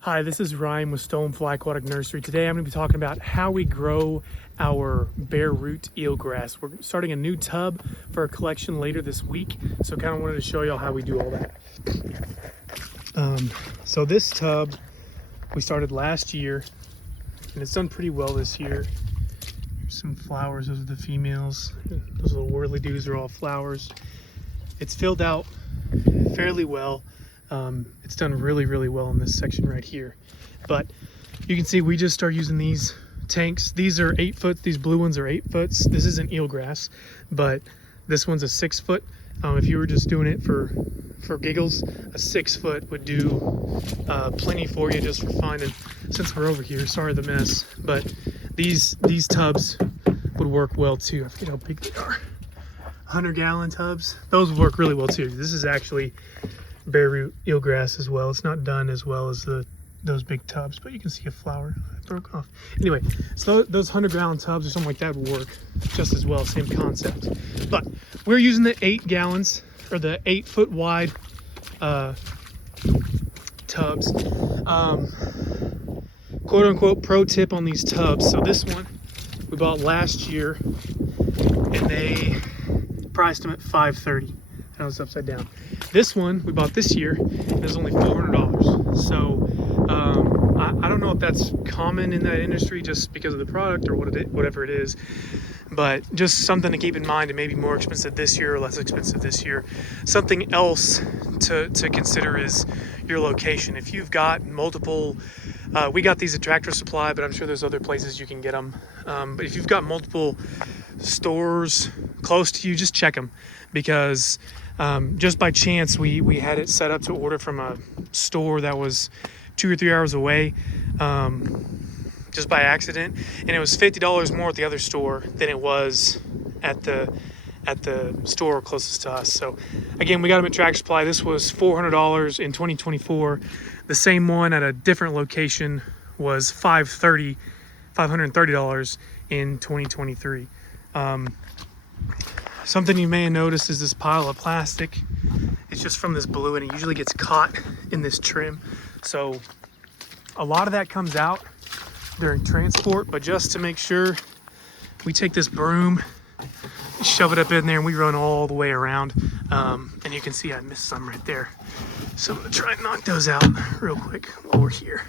Hi, this is Ryan with Stonefly Aquatic Nursery. Today I'm going to be talking about how we grow our bare root eel grass. We're starting a new tub for a collection later this week, so kind of wanted to show y'all how we do all that. So this tub we started last year, and it's done pretty well this year. Here's some flowers, those are the females. Those little whirly-doos are all flowers. It's filled out fairly well. It's done really well in this section right here, but you can see we just start using these tanks. These are 8 foot, these blue ones are 8 foot. This isn't eel grass, but this one's a 6 foot. If you were just doing it for giggles, a 6 foot would do plenty for you just for fun. And since we're over here, sorry the mess, but these tubs would work well too. I forget how big they are. 100-gallon tubs, those would work really well too. This is actually bare root eel grass as well. It's not done as well as those big tubs, but you can see a flower broke off. Anyway, so those 100-gallon tubs or something like that would work just as well, same concept. But we're using the 8 gallons or the 8 foot wide tubs. Quote unquote pro tip on these tubs. So this one we bought last year and they priced them at $530. I know it's upside down. This one we bought this year and it was only $400. So I don't know if that's common in that industry just because of the product or whatever it is, but just something to keep in mind. It may be more expensive this year or less expensive this year. Something else to consider is your location. If you've got multiple, we got these at Tractor Supply, but I'm sure there's other places you can get them. But if you've got multiple stores close to you, just check them, because just by chance we had it set up to order from a store that was 2 or 3 hours away, just by accident, and it was $50 more at the other store than it was at the store closest to us. So again, we got them at Tractor Supply. This was $400 in 2024. The same one at a different location was $530 in 2023. Something you may have noticed is this pile of plastic. It's just from this blue, and it usually gets caught in this trim. So a lot of that comes out during transport, but just to make sure, we take this broom, shove it up in there, and we run all the way around. And you can see I missed some right there. So I'm gonna try and knock those out real quick while we're here.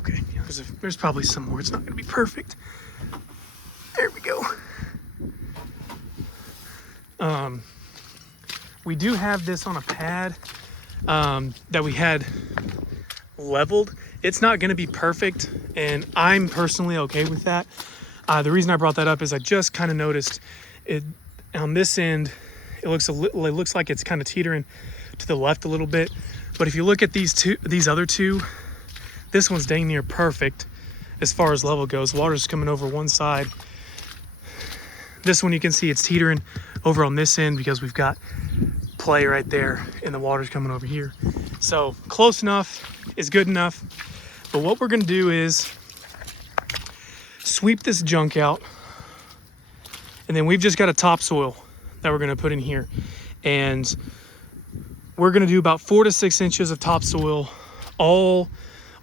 Okay, there's probably some more. It's not gonna be perfect. There we go. We do have this on a pad that we had leveled. It's not going to be perfect, and I'm personally okay with that. The reason I brought that up is I just kind of noticed it on this end. It looks like it's kind of teetering to the left a little bit. But if you look at these other two, this one's dang near perfect as far as level goes. Water's coming over one side. This one, you can see it's teetering over on this end because we've got play right there and the water's coming over here. So close enough is good enough. But what we're gonna do is sweep this junk out, and then we've just got a topsoil that we're gonna put in here. And we're gonna do about 4 to 6 inches of topsoil all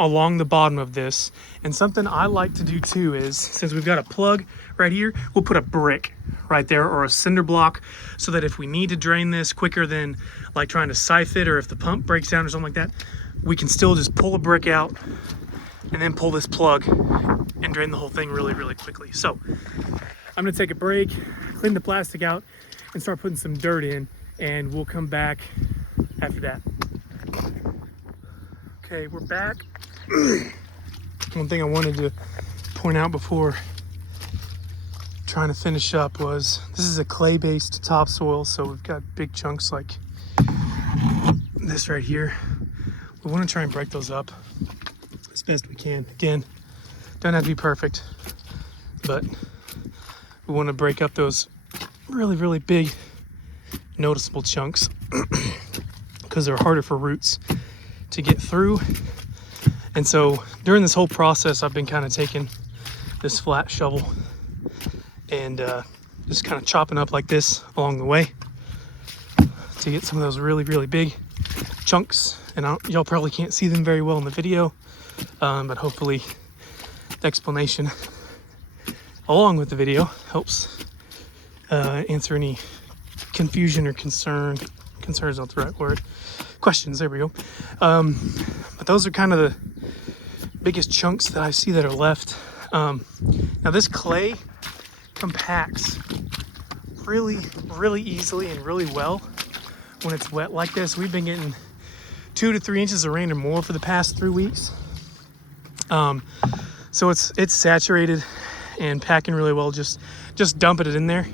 along the bottom of this. And something I like to do too is, since we've got a plug right here, we'll put a brick right there or a cinder block, so that if we need to drain this quicker than like trying to scythe it, or if the pump breaks down or something like that, we can still just pull a brick out and then pull this plug and drain the whole thing really quickly. So I'm gonna take a break, clean the plastic out, and start putting some dirt in, and we'll come back after that. Okay, we're back. One thing I wanted to point out before trying to finish up was, this is a clay-based topsoil, so we've got big chunks like this right here. We want to try and break those up as best we can. Again, don't have to be perfect, but we want to break up those really big noticeable chunks because they're harder for roots to get through. And so during this whole process, I've been kind of taking this flat shovel and just kind of chopping up like this along the way to get some of those really big chunks and y'all probably can't see them very well in the video, but hopefully the explanation along with the video helps answer any confusion or concerns, not the right word, questions, there we go. But those are kind of the biggest chunks that I see that are left. Now this clay compacts really easily and really well when it's wet like this. We've been getting 2 to 3 inches of rain or more for the past 3 weeks. So it's saturated and packing really well. Just dumping it in there,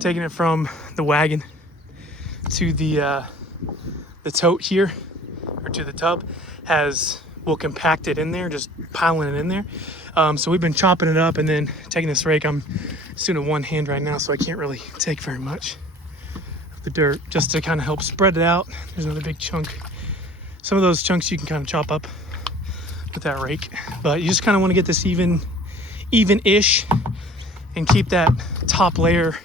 taking it from the wagon to the tote here, or to the tub, will compact it in there, just piling it in there. So we've been chopping it up and then taking this rake. I'm just doing it one hand right now, so I can't really take very much of the dirt, just to kind of help spread it out. There's another big chunk. Some of those chunks you can kind of chop up with that rake, but you just kind of want to get this even-ish and keep that top layer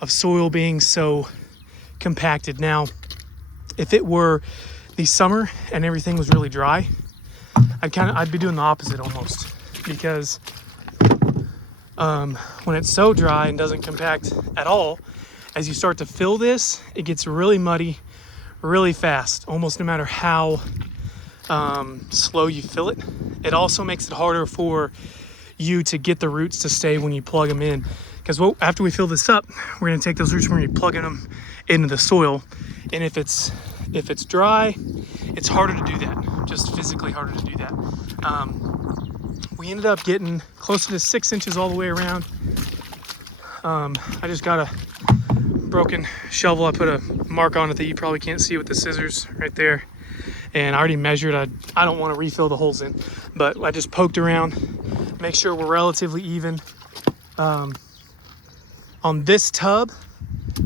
of soil being so compacted. Now, if it were the summer and everything was really dry, I'd be doing the opposite almost, because when it's so dry and doesn't compact at all, as you start to fill this, it gets really muddy really fast, almost no matter how slow you fill it. It also makes it harder for you to get the roots to stay when you plug them in, because after we fill this up, we're going to take those roots, we're going to be plugging them into the soil, and if it's dry, it's harder to do that, just physically harder to do that. We ended up getting closer to 6 inches all the way around. I just got a broken shovel. I put a mark on it that you probably can't see with the scissors right there, and I already measured. I don't want to refill the holes in, but I just poked around, make sure we're relatively even. On this tub,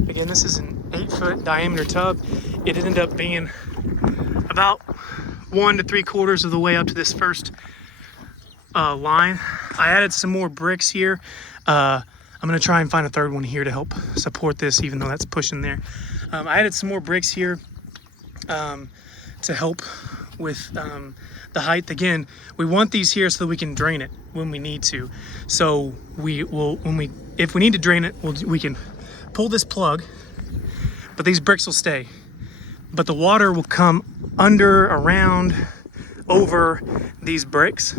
again, this is an 8-foot diameter tub. It ended up being about 1 3/4 of the way up to this first line. I added some more bricks here. I'm gonna try and find a third one here to help support this, even though that's pushing there. I added some more bricks here to help with the height. Again, we want these here so that we can drain it when we need to. So if we need to drain it, we can pull this plug, but these bricks will stay. But the water will come under, around, over these bricks,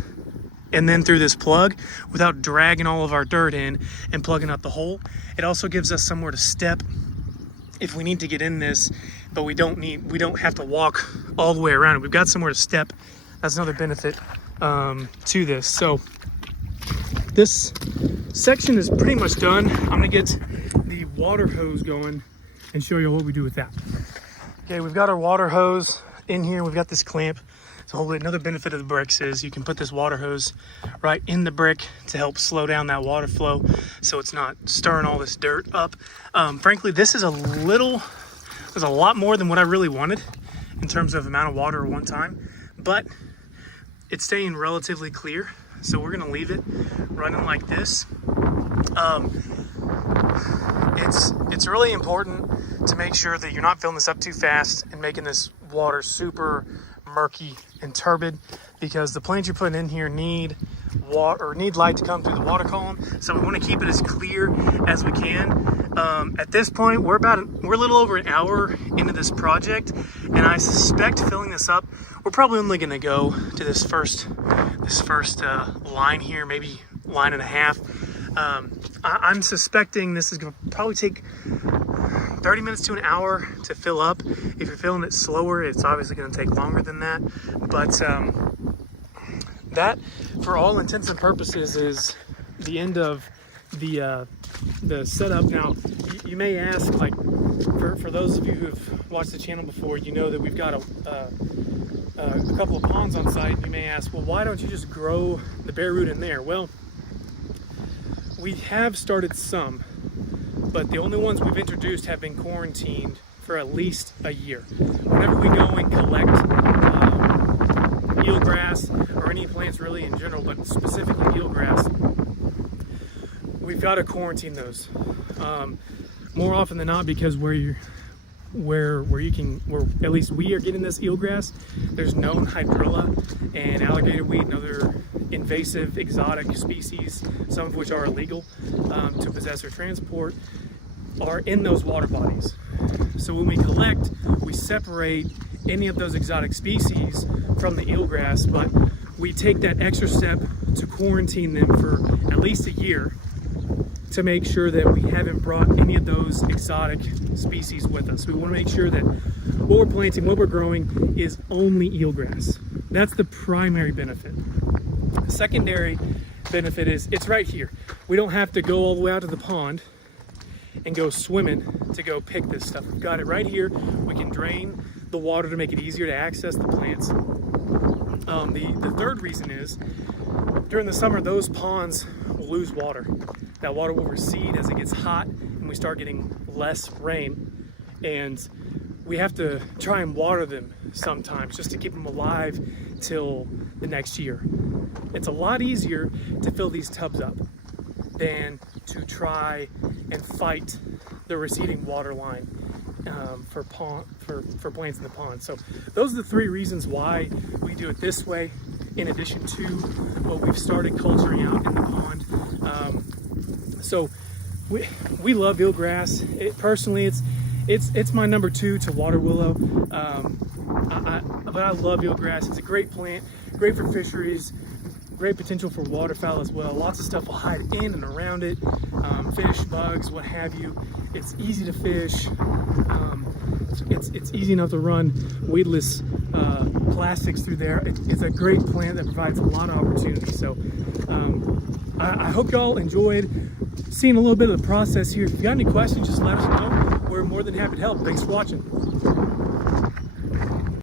and then through this plug without dragging all of our dirt in and plugging up the hole. It also gives us somewhere to step if we need to get in this, but we don't have to walk all the way around it. We've got somewhere to step. That's another benefit to this. So this section is pretty much done. I'm gonna get the water hose going and show you what we do with that. Okay, we've got our water hose in here. We've got this clamp. So hopefully another benefit of the bricks is you can put this water hose right in the brick to help slow down that water flow, so it's not stirring all this dirt up. Frankly, this is there's a lot more than what I really wanted in terms of amount of water at one time, but it's staying relatively clear. So we're gonna leave it running like this. It's really important to make sure that you're not filling this up too fast and making this water super murky and turbid, because the plants you're putting in here need water or need light to come through the water column. So we want to keep it as clear as we can. At this point, we're a little over an hour into this project, and I suspect filling this up, we're probably only going to go to this first line here, maybe line and a half. I'm suspecting this is going to probably take 30 minutes to an hour to fill up. If you're filling it slower, it's obviously going to take longer than that. But that, for all intents and purposes, is the end of the setup. Now, you may ask, like, for those of you who have watched the channel before, you know that we've got a couple of ponds on site. You may ask, well, why don't you just grow the bare root in there? Well, we have started some, but the only ones we've introduced have been quarantined for at least a year. Whenever we go and collect eel grass, or any plants really in general, but specifically eel grass, we've got to quarantine those. More often than not, because where where at least we are getting this eelgrass, there's known hydrilla and alligator weed and other invasive exotic species, some of which are illegal to possess or transport, are in those water bodies. So when we collect, we separate any of those exotic species from the eelgrass, but we take that extra step to quarantine them for at least a year to make sure that we haven't brought any of those exotic species with us. We want to make sure that what we're planting, what we're growing is only eelgrass. That's the primary benefit. The secondary benefit is it's right here. We don't have to go all the way out to the pond and go swimming to go pick this stuff. We've got it right here. We can drain the water to make it easier to access the plants. The third reason is during the summer, those ponds will lose water. That water will recede as it gets hot and we start getting less rain. And we have to try and water them sometimes just to keep them alive till the next year. It's a lot easier to fill these tubs up than to try and fight the receding water line for plants in the pond. So those are the three reasons why we do it this way, in addition to what we've started culturing out in the pond. So we love eelgrass. Personally, it's my number 2 to water willow. But I love eelgrass. It's a great plant, great for fisheries, great potential for waterfowl as well. Lots of stuff will hide in and around it, fish, bugs, what have you. It's easy to fish. It's easy enough to run weedless plastics through there. It's a great plant that provides a lot of opportunities. So I hope y'all enjoyed seeing a little bit of the process here. If you got any questions, just let us know. We're more than happy to help. Thanks for watching.